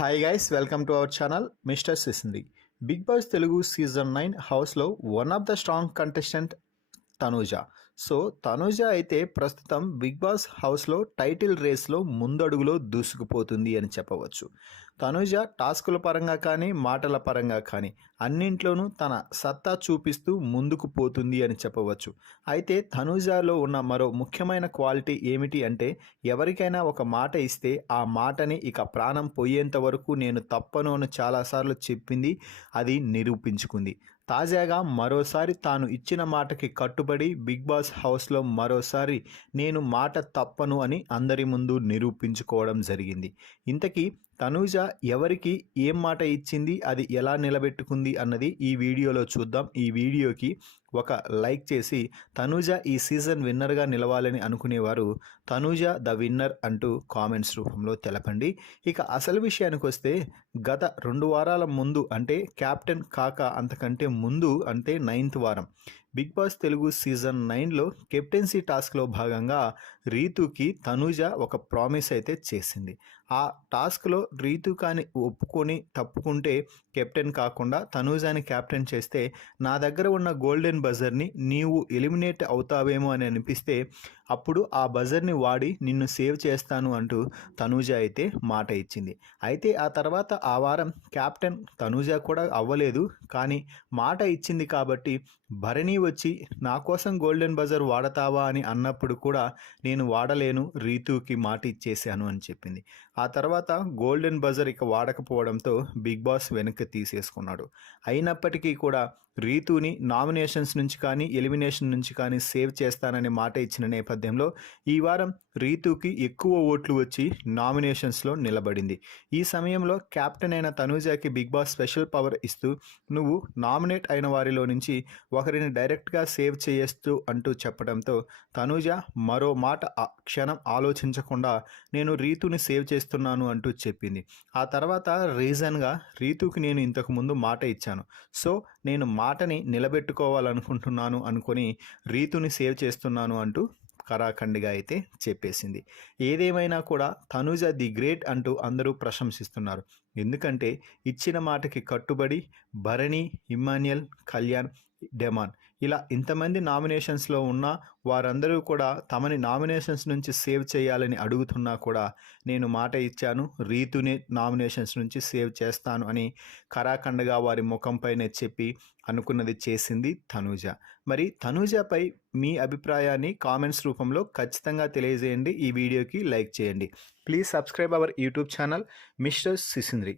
Hi guys, welcome to our channel mister సిసింది. Big boss Telugu season 9 హౌస్లో one of the strong contestant Tanuja. So Tanuja అయితే ప్రస్తుతం big boss హౌస్లో title రేస్లో ముందడుగులో దూసుకుపోతుంది అని చెప్పవచ్చు. తనూజ టాస్కుల పరంగా కానీ మాటల పరంగా కానీ అన్నింట్లోనూ తన సత్తా చూపిస్తూ ముందుకు పోతుంది అని చెప్పవచ్చు. అయితే తనూజలో ఉన్న మరో ముఖ్యమైన క్వాలిటీ ఏమిటి అంటే, ఎవరికైనా ఒక మాట ఇస్తే ఆ మాటని ఇక ప్రాణం పోయేంత వరకు నేను తప్పను అని చాలాసార్లు చెప్పింది, అది నిరూపించుకుంది. తాజాగా మరోసారి తాను ఇచ్చిన మాటకి కట్టుబడి బిగ్ బాస్ హౌస్లో మరోసారి నేను మాట తప్పను అని అందరి ముందు నిరూపించుకోవడం జరిగింది. ఇంతకీ తనూజ ఎవరికి ఏం మాట ఇచ్చింది, అది ఎలా నిలబెట్టుకుంది అన్నది ఈ వీడియోలో చూద్దాం. ఈ వీడియోకి ఒక లైక్ చేసి తనూజ ఈ సీజన్ విన్నర్గా నిలవాలని అనుకునేవారు తనూజ ద విన్నర్ అంటూ కామెంట్స్ రూపంలో తెలపండి. ఇక అసలు విషయానికి వస్తే, గత 2 వారాల ముందు అంటే క్యాప్టెన్ కాక అంతకంటే ముందు అంటే 9th వారం బిగ్ బాస్ తెలుగు సీజన్ 9లో కెప్టెన్సీ టాస్క్లో భాగంగా రీతుకి తనూజ ఒక ప్రామిస్ అయితే చేసింది. ఆ టాస్క్లో రీతు కానీ ఒప్పుకొని తప్పుకుంటే కెప్టెన్ కాకుండా తనూజాని క్యాప్టెన్ చేస్తే నా దగ్గర ఉన్న గోల్డెన్ బజర్ని నీవు ఎలిమినేట్ అవుతావేమో అని అనిపిస్తే అప్పుడు ఆ బజర్ని వాడి నిన్ను సేవ్ చేస్తాను అంటూ తనూజ అయితే మాట ఇచ్చింది. అయితే ఆ తర్వాత ఆ వారం క్యాప్టెన్ తనూజ కూడా అవ్వలేదు, కానీ మాట ఇచ్చింది కాబట్టి భరణి వచ్చి నా కోసం గోల్డెన్ బజర్ వాడతావా అని అన్నప్పుడు కూడా నేను వాడలేను, రీతుకి మాట ఇచ్చేసాను అని చెప్పింది. ఆ తర్వాత గోల్డెన్ బజర్ ఇక వాడకపోవడంతో బిగ్ బాస్ వెనక్కి తీసేసుకున్నాడు. అయినప్పటికీ కూడా రీతుని నామినేషన్స్ నుంచి కానీ ఎలిమినేషన్ నుంచి కానీ సేవ్ చేస్తానని మాట ఇచ్చిన నేపథ్యంలో ఈ వారం రీతుకి ఎక్కువ ఓట్లు వచ్చి నామినేషన్స్లో నిలబడింది. ఈ సమయంలో కెప్టెన్ అయిన తనూజకి బిగ్ బాస్ స్పెషల్ పవర్ ఇస్తూ నువ్వు నామినేట్ అయిన వారిలో నుంచి ఒకరిని డైరెక్ట్గా సేవ్ చేయేస్తూ అంటూ చెప్పడంతో తనూజ మరో మాట క్షణం ఆలోచించకుండా నేను రీతుని సేవ్ చేస్తున్నాను అంటూ చెప్పింది. ఆ తర్వాత రీజన్గా రీతుకి నేను ఇంతకుముందు మాట ఇచ్చాను, సో నేను మాటని నిలబెట్టుకోవాలనుకుంటున్నాను అనుకొని రీతుని సేవ్ చేస్తున్నాను అంటూ కరాఖండిగా అయితే చెప్పేసింది. ఏదేమైనా కూడా తనూజ ది గ్రేట్ అంటూ అందరూ ప్రశంసిస్తున్నారు. ఎందుకంటే ఇచ్చిన మాటకి కట్టుబడి భరణి, ఇమ్మాన్యుయల్, కళ్యాణ్, డెమాన్ ఇలా ఇంతమంది నామినేషన్స్లో ఉన్న వారందరూ కూడా తమని నామినేషన్స్ నుంచి సేవ్ చేయాలని అడుగుతున్నా కూడా నేను మాట ఇచ్చాను, రీతుని నామినేషన్స్ నుంచి సేవ్ చేస్తాను అని కరాఖండగా వారి ముఖంపైనే చెప్పి అనుకున్నది చేసింది తనూజ. మరి తనూజపై మీ అభిప్రాయాన్ని కామెంట్స్ రూపంలో ఖచ్చితంగా తెలియజేయండి. ఈ వీడియోకి లైక్ చేయండి. Please subscribe our YouTube channel mister సిసింద్రి.